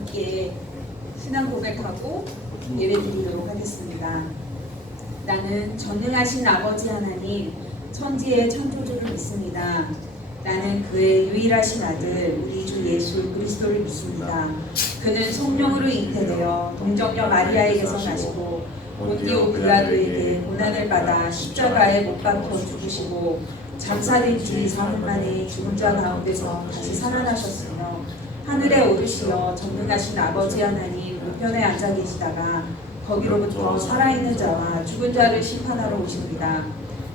함께 신앙 고백하고 예배드리도록 하겠습니다. 나는 전능하신 아버지 하나님, 천지의 창조주를 믿습니다. 나는 그의 유일하신 아들 우리 주 예수 그리스도를 믿습니다. 그는 성령으로 잉태되어 동정녀 마리아에게서 나시고 본디오 빌라도에게 고난을 받아 십자가에 못 박혀 죽으시고 장사된 지 사흘 만에 죽은 자 가운데서 다시 살아나셨으며 하늘에 오르시어 전능하신 아버지 하나님 우편에 앉아 계시다가 거기로부터 살아있는 자와 죽은 자를 심판하러 오십니다.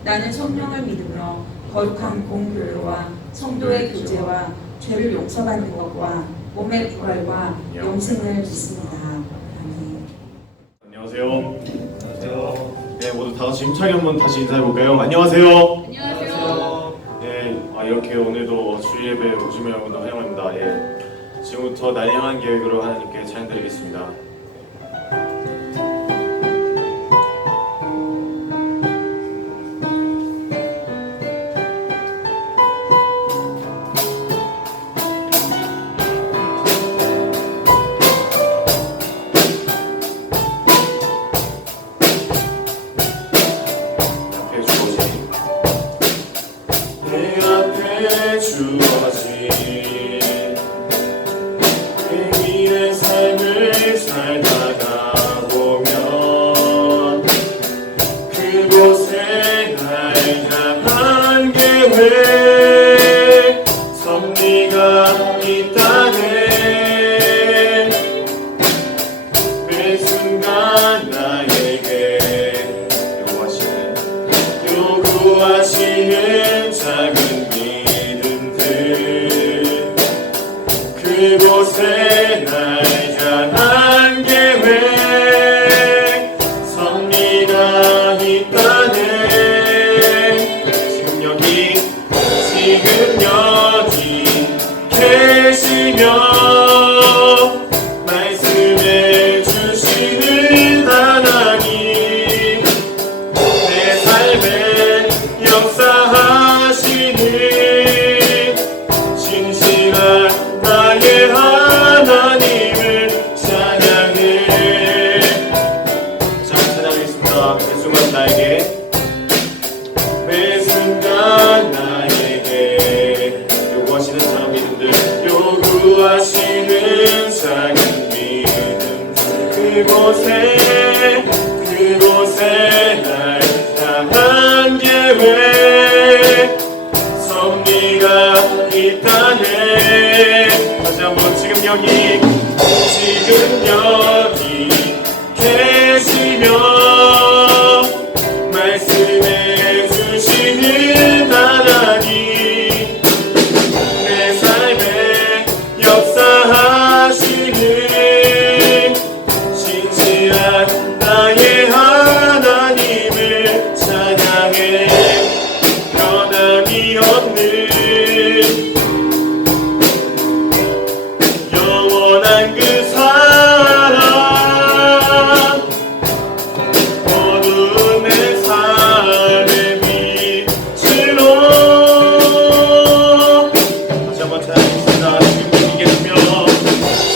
나는 성령을 믿으며 거룩한 공교회와 성도의 교제와 죄를 용서받는 것과 몸의 부활과 영생을 믿습니다. 아멘. 안녕하세요. 안녕하세요. 네, 모두 다 같이 힘차게 한번 다시 인사해볼까요? 안녕하세요. 안녕하세요. 네, 이렇게 오늘도 주일 예배 오시면 여러분들 환영합니다. 예, 지금부터 날 향한 계획으로 하나님께 찬양드리겠습니다. 요구하시는 작은 믿음들 그곳에 날 향한 계획 섭리가 있다네. 지금 여기 계시며 말씀해 주시는 하나님 내 삶에 역사하시는 신실한 나의 하나님을 찬양해. 자, 찬양하겠습니다. 매 순간 나에게 매 순간 나에게 요구하시는 작은 믿음들 요구하시는 작은 믿음들 그곳에 날 향한 계획 섭리가 있다네. 다시 한번 지금 여기 계시며 말씀해 주시는 하나님 내 삶에 역사하시는 신실한 나의 하나님을 찬양해. 변함이 없는 영원한 그 사랑 어두운 내 삶의 빛으로. 다시 한번 찬양하겠습니다.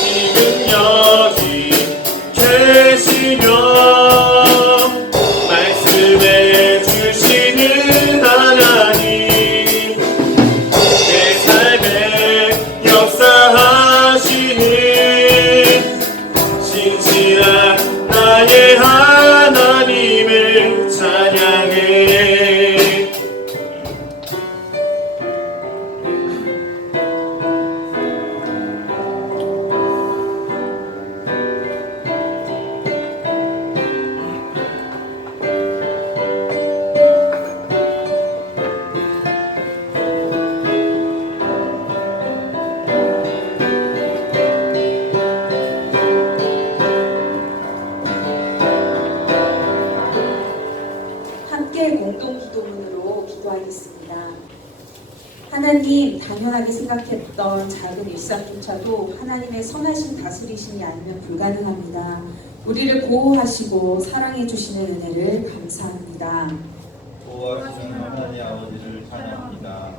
지금 여기 계시며 말씀해 주시는 하나님 내 삶에 역사하시는 신실한 나의 하나님을 찬양해. 함께 공동 기도문으로 기도하겠습니다. 하나님, 당연하게 생각했던 작은 일상조차도 하나님의 선하신 다스리심이 아니면 불가능합니다. 우리를 보호하시고 사랑해 주시는 은혜를 감사합니다. 보호하시는 하나님 아버지를 찬양합니다.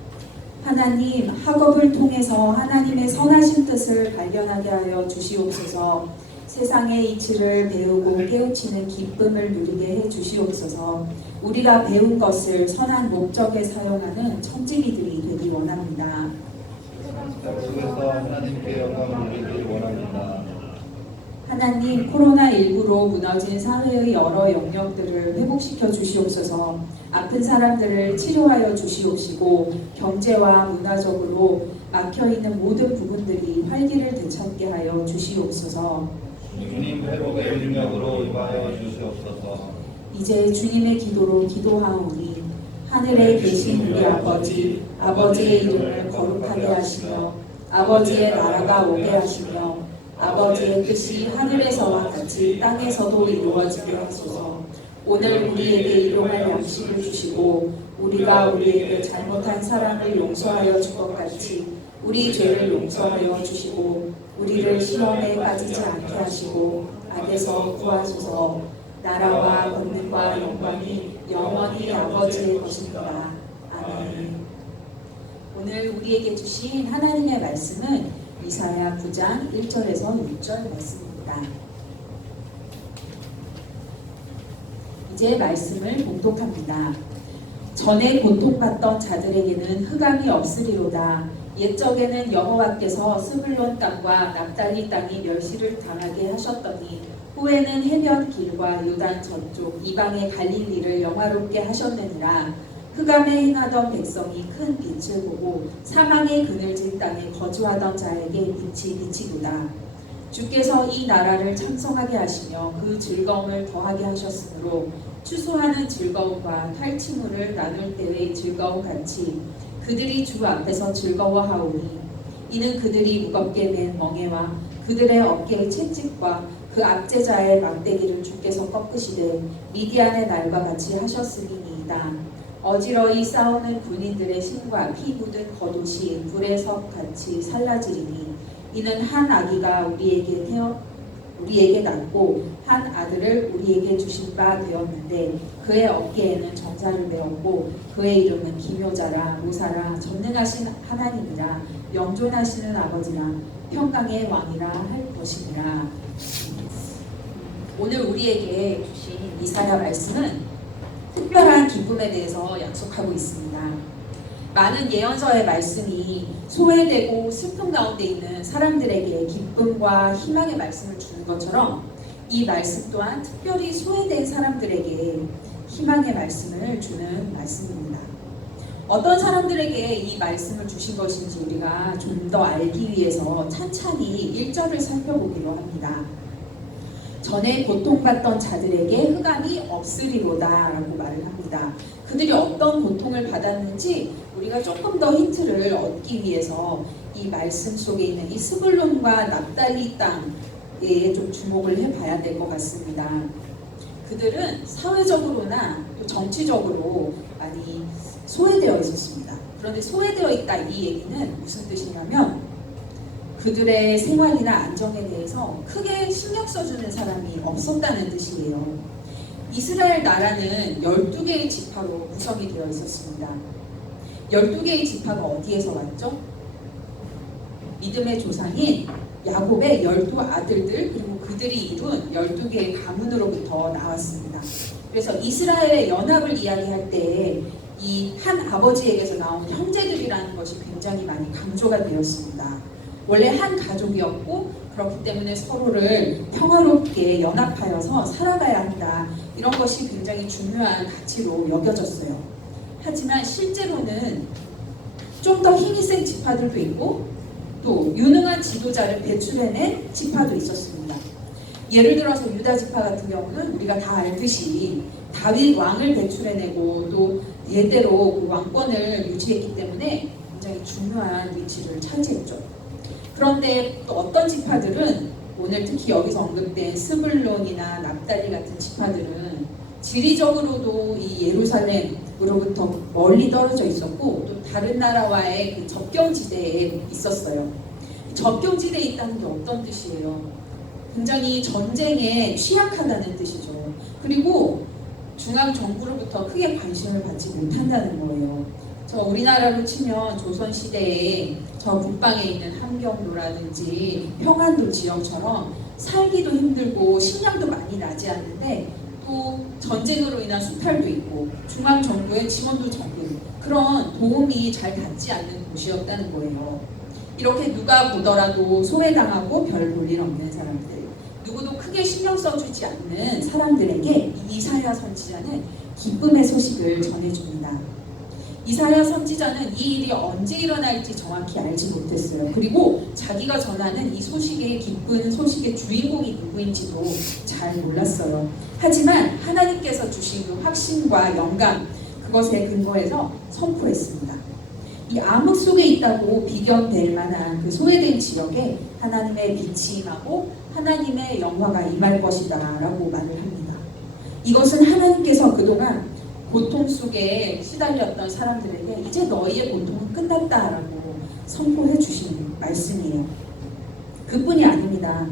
하나님, 학업을 통해서 하나님의 선하신 뜻을 발견하게 하여 주시옵소서. 세상의 이치를 배우고 깨우치는 기쁨을 누리게 해 주시옵소서. 우리가 배운 것을 선한 목적에 사용하는 천지기들이 되기 원합니다. 속에서 하나님께 영광을 돌리길 원합니다. 하나님, 코로나19로 무너진 사회의 여러 영역들을 회복시켜 주시옵소서. 아픈 사람들을 치료하여 주시옵시고 경제와 문화적으로 막혀있는 모든 부분들이 활기를 되찾게 하여 주시옵소서. 주님 회복의 능력으로 임하여 주시옵소서. 이제 주님의 기도로 기도하오니 하늘에 계신 우리 아버지, 아버지의 이름을 거룩하게 하시며 아버지의 나라가 오게 하시며 아버지의 뜻이 하늘에서와 같이 땅에서도 이루어지게 하소서. 오늘 우리에게 일용할 양식을 주시고 우리가 우리에게 잘못한 사람을 용서하여 줄 것 같이 우리 죄를 용서하여 주시고 우리를 시험에 빠지지 않게 하시고 악에서 구하소서. 나라와 권능과 영광이 영원히 아버지의 것입니다. 아멘. 오늘 우리에게 주신 하나님의 말씀은 이사야 9장 1절에서 6절 말씀입니다. 이제 말씀을 봉독합니다. 전에 고통받던 자들에게는 흑암이 없으리로다. 옛적에는 여호와께서 스불론 땅과 납달리 땅이 멸시를 당하게 하셨더니 후에는 해변 길과 요단 저쪽 이방의 갈릴리를 영화롭게 하셨느니라. 흑암에 행하던 백성이 큰 빛을 보고 사망의 그늘진 땅에 거주하던 자에게 빛이 비치도다. 주께서 이 나라를 창성하게 하시며 그 즐거움을 더하게 하셨으므로 추수하는 즐거움과 탈취물을 나눌 때의 즐거움 같이 그들이 주 앞에서 즐거워하오니 이는 그들이 무겁게 맨 멍에와 그들의 어깨의 채찍과 그 압제자의 막대기를 주께서 꺾으시되 미디안의 날과 같이 하셨음이니이다. 어지러이 싸우는 군인들의 신과 피 묻은 겉옷이 불의 섭같이 살라지리니 이는 한 아기가 우리에게 낳고 한 아들을 우리에게 주신 바 되었는데 그의 어깨에는 정사를 메었고 그의 이름은 기묘자라 모사라 전능하신 하나님이라 영존하시는 아버지라 평강의 왕이라 할 것이니라. 오늘 우리에게 주신 이사야 말씀은 특별한 기쁨에 대해서 약속하고 있습니다. 많은 예언서의 말씀이 소외되고 슬픔 가운데 있는 사람들에게 기쁨과 희망의 말씀을 주는 것처럼 이 말씀 또한 특별히 소외된 사람들에게 희망의 말씀을 주는 말씀입니다. 어떤 사람들에게 이 말씀을 주신 것인지 우리가 좀 더 알기 위해서 찬찬히 1절을 살펴보기로 합니다. 전에 고통받던 자들에게 흑암이 없으리로다 라고 말을 합니다. 그들이 어떤 고통을 받았는지 우리가 조금 더 힌트를 얻기 위해서 이 말씀 속에 있는 이 스불론과 납달리 땅에 좀 주목을 해봐야 될 것 같습니다. 그들은 사회적으로나 또 정치적으로 많이 소외되어 있었습니다. 그런데 소외되어 있다 이 얘기는 무슨 뜻이냐면 그들의 생활이나 안정에 대해서 크게 신경 써주는 사람이 없었다는 뜻이에요. 이스라엘 나라는 12개의 지파로 구성이 되어 있었습니다. 12개의 지파가 어디에서 왔죠? 믿음의 조상인 야곱의 12아들들 그리고 그들이 이룬 12개의 가문으로부터 나왔습니다. 그래서 이스라엘의 연합을 이야기할 때 이 한 아버지에게서 나온 형제들이라는 것이 굉장히 많이 강조가 되었습니다. 원래 한 가족이었고 그렇기 때문에 서로를 평화롭게 연합하여서 살아가야 한다. 이런 것이 굉장히 중요한 가치로 여겨졌어요. 하지만 실제로는 좀 더 힘이 센 지파들도 있고 또 유능한 지도자를 배출해낸 지파도 있었습니다. 예를 들어서 유다 지파 같은 경우는 우리가 다 알듯이 다윗 왕을 배출해내고 또 대대로 그 왕권을 유지했기 때문에 굉장히 중요한 위치를 차지했죠. 그런데 또 어떤 지파들은 오늘 특히 여기서 언급된 스불론이나 납달리 같은 지파들은 지리적으로도 이 예루살렘으로부터 멀리 떨어져 있었고 또 다른 나라와의 그 접경지대에 있었어요. 접경지대에 있다는 게 어떤 뜻이에요? 굉장히 전쟁에 취약하다는 뜻이죠. 그리고 중앙 정부로부터 크게 관심을 받지 못한다는 거예요. 저 우리나라로 치면 조선시대에 저 북방에 있는 함경도라든지 평안도 지역처럼 살기도 힘들고 식량도 많이 나지 않는데 또 전쟁으로 인한 수탈도 있고 중앙 정부의 지원도 적은 그런 도움이 잘 닿지 않는 곳이었다는 거예요. 이렇게 누가 보더라도 소외당하고 별 볼 일 없는 사람들, 누구도 크게 신경 써주지 않는 사람들에게 이사야 선지자는 기쁨의 소식을 전해줍니다. 이사야 선지자는 이 일이 언제 일어날지 정확히 알지 못했어요. 그리고 자기가 전하는 이 소식의 기쁜 소식의 주인공이 누구인지도 잘 몰랐어요. 하지만 하나님께서 주신 그 확신과 영감, 그것에 근거해서 선포했습니다. 이 암흑 속에 있다고 비견될 만한 그 소외된 지역에 하나님의 빛이 임하고 하나님의 영화가 임할 것이다 라고 말을 합니다. 이것은 하나님께서 그동안 고통 속에 시달렸던 사람들에게 이제 너희의 고통은 끝났다라고 선포해 주시는 말씀이에요. 그뿐이 아닙니다.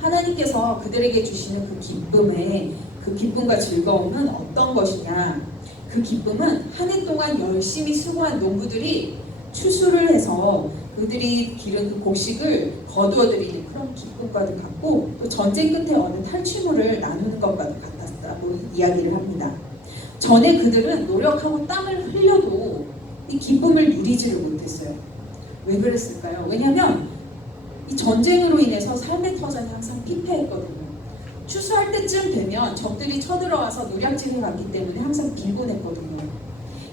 하나님께서 그들에게 주시는 그 기쁨과 즐거움은 어떤 것이냐? 그 기쁨은 한 해 동안 열심히 수고한 농부들이 추수를 해서 그들이 기른 그 곡식을 거두어들이는 그런 기쁨과도 같고 또 전쟁 끝에 얻은 탈취물을 나누는 것과도 같았다고 이야기를 합니다. 전에 그들은 노력하고 땀을 흘려도 이 기쁨을 누리지를 못했어요. 왜 그랬을까요? 왜냐하면 이 전쟁으로 인해서 삶의 터전이 항상 피폐했거든요. 추수할 때쯤 되면 적들이 쳐들어와서 노략질해 갔기 때문에 항상 빈곤했거든요.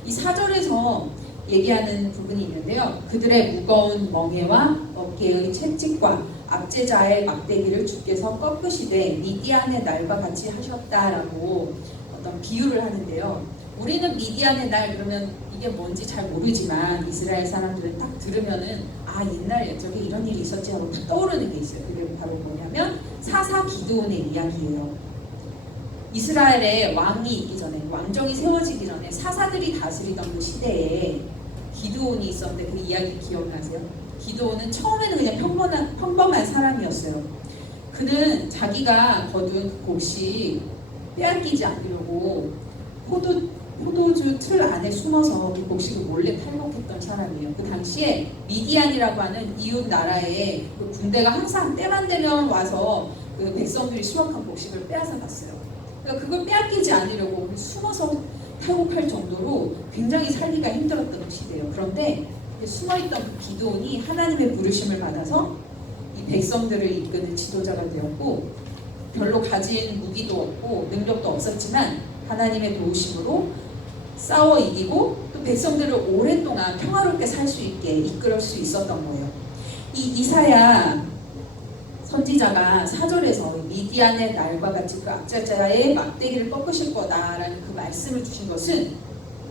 이 4절에서 얘기하는 부분이 있는데요. 그들의 무거운 멍에와 어깨의 채찍과 압제자의 막대기를 주께서 꺾으시되 미디안의 날과 같이 하셨다라고 어떤 비유를 하는데요. 우리는 미디안의 날 그러면 이게 뭔지 잘 모르지만 이스라엘 사람들은 딱 들으면은 아 옛날 옛적에 이런 일이 있었지 하고 딱 떠오르는 게 있어요. 그게 바로 뭐냐면 사사 기드온의 이야기예요. 이스라엘에 왕이 있기 전에 왕정이 세워지기 전에 사사들이 다스리던 그 시대에 기드온이 있었는데 그 이야기 기억나세요? 기드온은 처음에는 그냥 평범한 사람이었어요. 그는 자기가 거둔 그 곡식 빼앗기지 않으려고 포도주 틀 안에 숨어서 그 곡식을 몰래 탈곡했던 사람이에요. 그 당시에 미디안이라고 하는 이웃 나라에 그 군대가 항상 때만 되면 와서 그 백성들이 수확한 곡식을 빼앗아 갔어요. 그러니까 그걸 빼앗기지 않으려고 숨어서 탈곡할 정도로 굉장히 살기가 힘들었던 시대예요. 그런데 숨어있던 그 기드온이 하나님의 부르심을 받아서 이 백성들을 이끄는 지도자가 되었고 별로 가진 무기도 없고 능력도 없었지만 하나님의 도우심으로 싸워 이기고 또 백성들을 오랫동안 평화롭게 살 수 있게 이끌을 수 있었던 거예요. 이 이사야 선지자가 4절에서 미디안의 날과 같이 그 압제자의 막대기를 꺾으실 거다라는 그 말씀을 주신 것은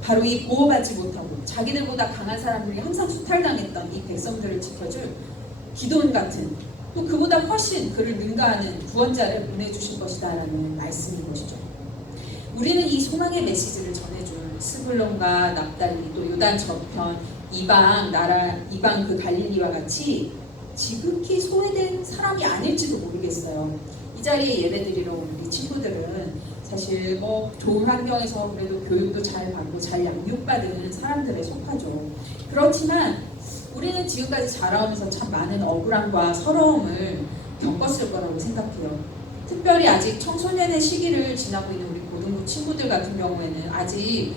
바로 이 보호받지 못하고 자기들보다 강한 사람들이 항상 수탈당했던 이 백성들을 지켜줄 기드온 같은 또 그보다 훨씬 그를 능가하는 구원자를 보내주실 것이다라는 말씀인 것이죠. 우리는 이 소망의 메시지를 전해줄 스불론과 납달리 또 요단 저편 이방 그 갈릴리와 같이 지극히 소외된 사람이 아닐지도 모르겠어요. 이 자리에 예배드리러 온 우리 친구들은 사실 뭐 좋은 환경에서 그래도 교육도 잘 받고 잘 양육받은 사람들에 속하죠. 그렇지만 우리는 지금까지 자라오면서 참 많은 억울함과 서러움을 겪었을 거라고 생각해요. 특별히 아직 청소년의 시기를 지나고 있는 우리 고등부 친구들 같은 경우에는 아직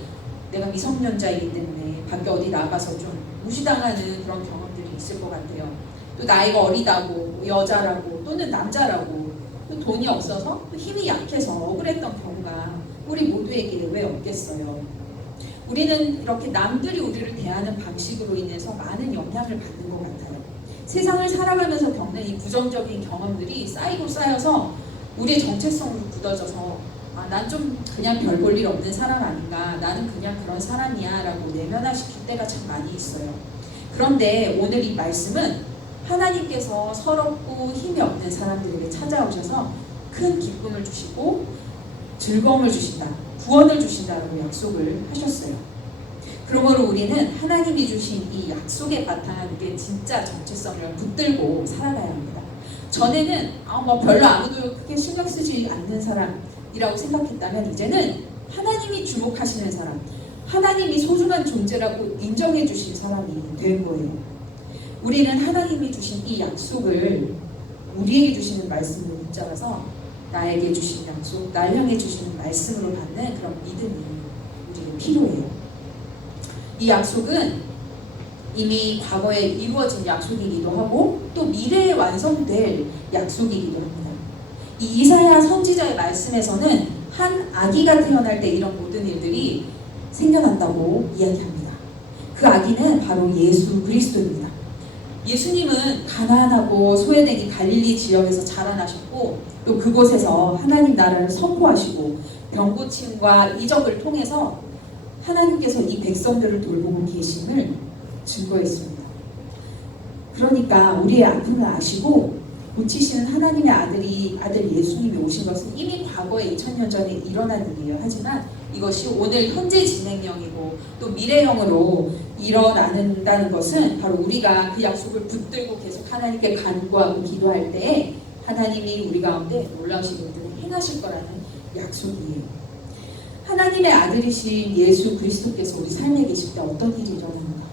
내가 미성년자이기 때문에 밖에 어디 나가서 좀 무시당하는 그런 경험들이 있을 것 같아요. 또 나이가 어리다고 여자라고 또는 남자라고 또 돈이 없어서 또 힘이 약해서 억울했던 경우가 우리 모두에게 왜 없겠어요. 우리는 이렇게 남들이 우리를 대하는 방식으로 인해서 많은 영향을 받는 것 같아요. 세상을 살아가면서 겪는 이 부정적인 경험들이 쌓이고 쌓여서 우리의 정체성으로 굳어져서 난 좀 그냥 별 볼 일 없는 사람 아닌가, 나는 그냥 그런 사람이야 라고 내면화시킬 때가 참 많이 있어요. 그런데 오늘 이 말씀은 하나님께서 서럽고 힘이 없는 사람들에게 찾아오셔서 큰 기쁨을 주시고 즐거움을 주신다, 구원을 주신다라고 약속을 하셨어요. 그러므로 우리는 하나님이 주신 이 약속에 바탕한 우리의 진짜 정체성을 붙들고 살아가야 합니다. 전에는 별로 아무도 크게 신경 쓰지 않는 사람이라고 생각했다면 이제는 하나님이 주목하시는 사람, 하나님이 소중한 존재라고 인정해 주신 사람이 된 거예요. 우리는 하나님이 주신 이 약속을 우리에게 주시는 말씀으로 붙잡아서 나에게 주신 약속, 날 향해 주시는 말씀으로 받는 그런 믿음이 우리에게 필요해요. 이 약속은 이미 과거에 이루어진 약속이기도 하고 또 미래에 완성될 약속이기도 합니다. 이 이사야 선지자의 말씀에서는 한 아기가 태어날 때 이런 모든 일들이 생겨난다고 이야기합니다. 그 아기는 바로 예수 그리스도입니다. 예수님은 가난하고 소외된 이 갈릴리 지역에서 자라나셨고 또 그곳에서 하나님 나라를 선포하시고 병고침과 이적을 통해서 하나님께서 이 백성들을 돌보고 계심을 증거했습니다. 그러니까 우리의 아픔을 아시고 고치시는 하나님의 아들 예수님이 오신 것은 이미 과거에 2000년 전에 일어난 일이에요. 하지만 이것이 오늘 현재 진행형이고 또 미래형으로 일어난다는 것은 바로 우리가 그 약속을 붙들고 계속 하나님께 간구하고 기도할 때 하나님이 우리 가운데 놀라우신 일들을 행하실 거라는 약속이에요. 하나님의 아들이신 예수 그리스도께서 우리 삶에 계실 때 어떤 일이 일어납니까?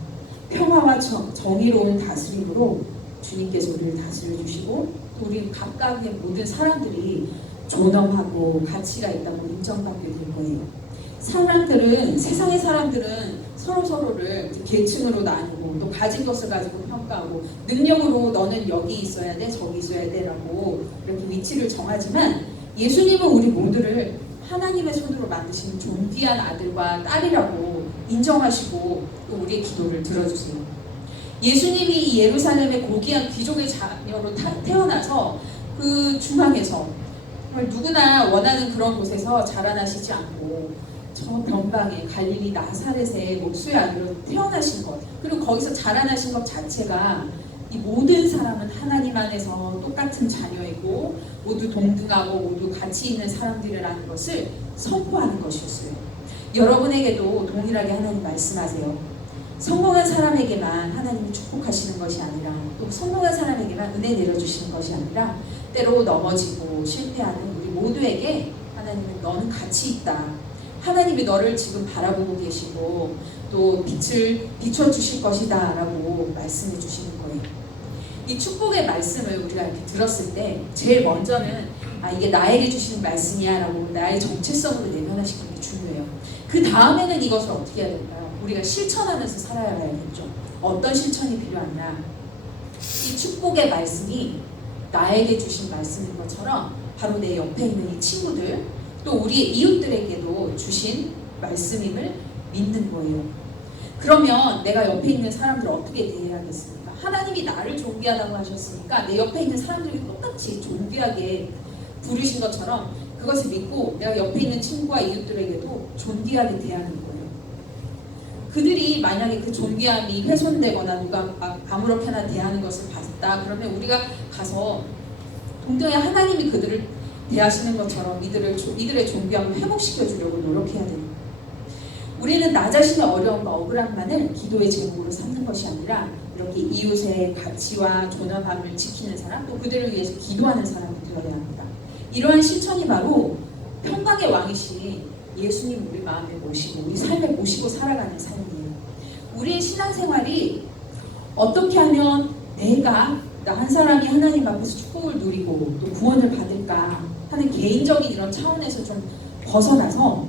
평화와 정의로운 다스림으로 주님께서 우리를 다스려 주시고 우리 각각의 모든 사람들이 존엄하고 가치가 있다고 인정받게 될 거예요. 세상의 사람들은 서로를 계층으로 나누고 또 가진 것을 가지고 평가하고 능력으로 너는 여기 있어야 돼 저기 있어야 돼 라고 이렇게 위치를 정하지만 예수님은 우리 모두를 하나님의 손으로 만드신 존귀한 아들과 딸이라고 인정하시고 또 우리의 기도를 들어주세요. 예수님이 이 예루살렘의 고귀한 귀족의 자녀로 태어나서 그 중앙에서 정말 누구나 원하는 그런 곳에서 자라나시지 않고 저 변방의 갈릴리 나사렛의 목수의 아들로 태어나신 것 그리고 거기서 자라나신 것 자체가 이 모든 사람은 하나님 안에서 똑같은 자녀이고 모두 동등하고 모두 가치 있는 사람들이라는 것을 선포하는 것이었어요. 여러분에게도 동일하게 하나님 말씀하세요. 성공한 사람에게만 하나님이 축복하시는 것이 아니라 또 성공한 사람에게만 은혜 내려주시는 것이 아니라 때로 넘어지고 실패하는 우리 모두에게 하나님은 너는 가치 있다. 하나님이 너를 지금 바라보고 계시고 또 빛을 비춰주실 것이다 라고 말씀해 주시는 거예요. 이 축복의 말씀을 우리가 이렇게 들었을 때 제일 먼저는 이게 나에게 주시는 말씀이야 라고 나의 정체성으로 내면화시키는 게 중요해요. 그 다음에는 이것을 어떻게 해야 될까요? 우리가 실천하면서 살아야겠죠. 어떤 실천이 필요하냐? 이 축복의 말씀이 나에게 주신 말씀인 것처럼 바로 내 옆에 있는 이 친구들 또 우리의 이웃들에게도 주신 말씀임을 믿는 거예요. 그러면 내가 옆에 있는 사람들을 어떻게 대해야겠습니까? 하나님이 나를 존귀하다고 하셨으니까 내 옆에 있는 사람들에게 똑같이 존귀하게 부르신 것처럼 그것을 믿고 내가 옆에 있는 친구와 이웃들에게도 존귀하게 대하는 거예요. 그들이 만약에 그 존귀함이 훼손되거나 누가 아무렇게나 대하는 것을 봤다 그러면 우리가 가서 동등히 하나님이 그들을 대하시는 것처럼 이들의 존귀함을 회복시켜 주려고 노력해야 됩니다. 우리는 나 자신의 어려움과 억울함만을 기도의 제목으로 삼는 것이 아니라 이렇게 이웃의 가치와 존엄함을 지키는 사람 또 그들을 위해서 기도하는 사람이 되어야 합니다. 이러한 실천이 바로 평강의 왕이신 예수님 우리 마음에 모시고 우리 삶에 모시고 살아가는 삶이에요. 우리의 신앙생활이 어떻게 하면 나 한 사람이 하나님 앞에서 축복을 누리고 또 구원을 받을까 하는 개인적인 이런 차원에서 좀 벗어나서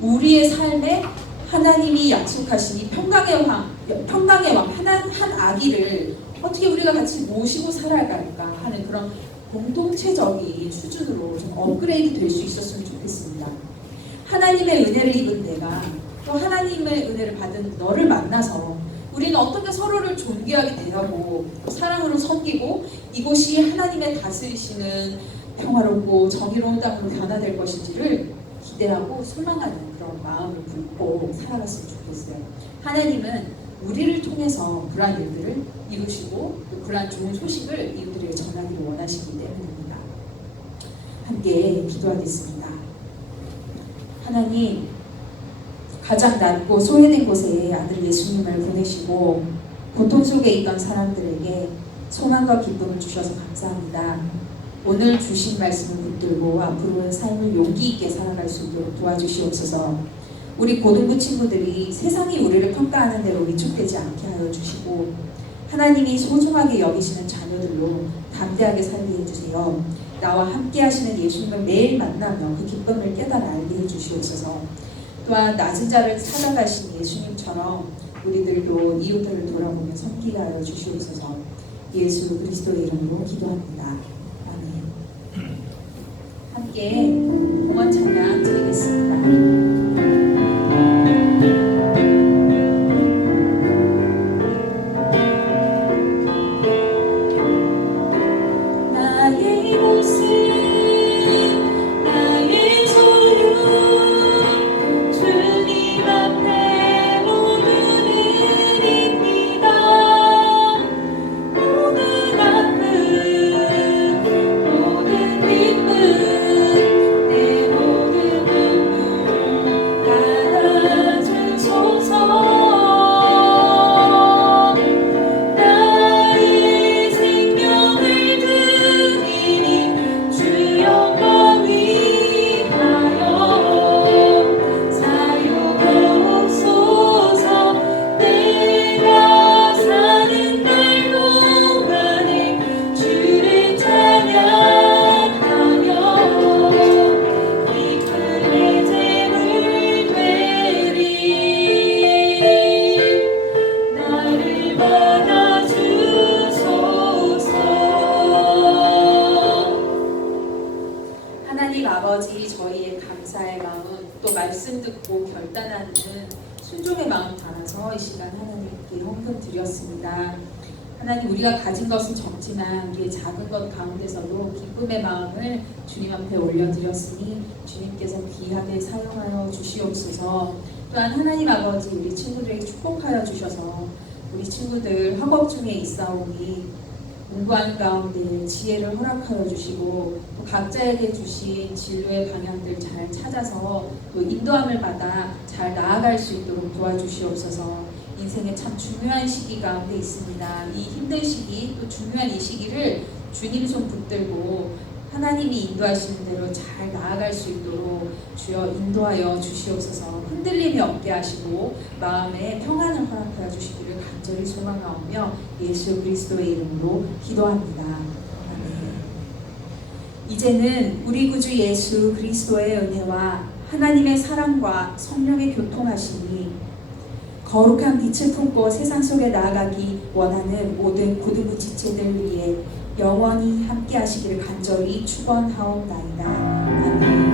우리의 삶에 하나님이 약속하신 이 평강의 왕 한 아기를 어떻게 우리가 같이 모시고 살아갈까 하는 그런 공동체적인 수준으로 좀 업그레이드 될 수 있었으면 좋겠습니다. 하나님의 은혜를 입은 내가 또 하나님의 은혜를 받은 너를 만나서 우리는 어떻게 서로를 존귀하게 대하고 사랑으로 섬기고 이곳이 하나님의 다스리시는 평화롭고 정의로운 땅으로 변화될 것인지를 기대하고 소망하는 그런 마음을 품고 살아갔으면 좋겠어요. 하나님은 우리를 통해서 그러한 일들을 이루시고 또 그러한 좋은 소식을 이웃들에게 전하기를 원하시기 때문입니다. 함께 기도하겠습니다. 하나님, 가장 낮고 소외된 곳에 아들 예수님을 보내시고 고통 속에 있던 사람들에게 소망과 기쁨을 주셔서 감사합니다. 오늘 주신 말씀을 붙들고 앞으로의 삶을 용기 있게 살아갈 수 있도록 도와주시옵소서. 우리 고등부 친구들이 세상이 우리를 평가하는 대로 위축되지 않게 하여 주시고 하나님이 소중하게 여기시는 자녀들로 담대하게 살게 해주세요. 나와 함께 하시는 예수님을 매일 만나며 그 기쁨을 깨달아 알게 해주시옵소서. 또한 낮은 자를 찾아가신 예수님처럼 우리들도 이웃들을 돌아보며 섬기게 하여 주시옵소서. 예수 그리스도의 이름으로 기도합니다. 아멘. 함께 봉헌 찬양 드리겠습니다. 하나님 아버지, 저희의 감사의 마음, 또 말씀 듣고 결단하는 순종의 마음 담아서 이 시간 하나님께 헌금 드렸습니다. 하나님, 우리가 가진 것은 적지만 우리의 작은 것 가운데서도 기쁨의 마음을 주님 앞에 올려드렸으니 주님께서 귀하게 사용하여 주시옵소서. 또한 하나님 아버지, 우리 친구들에게 축복하여 주셔서 우리 친구들 학업 중에 있사오니 공부하는 가운데 지혜를 허락하여 주시고 또 각자에게 주신 진로의 방향들 잘 찾아서 또 인도함을 받아 잘 나아갈 수 있도록 도와주시옵소서. 인생의 참 중요한 시기 가운데 있습니다. 이 힘든 시기, 또 중요한 이 시기를 주님 손 붙들고 하나님이 인도하시는 대로 잘 나아갈 수 있도록 주여 인도하여 주시옵소서. 흔들림이 없게 하시고 마음에 평안을 허락하여 주시기를 간절히 소망하오며 예수 그리스도의 이름으로 기도합니다. 아멘. 이제는 우리 구주 예수 그리스도의 은혜와 하나님의 사랑과 성령의 교통하심이 거룩한 빛을 품고 세상 속에 나아가기 원하는 모든 고등부 지체들 위해 영원히 함께 하시기를 간절히 축원하옵나이다. 아멘.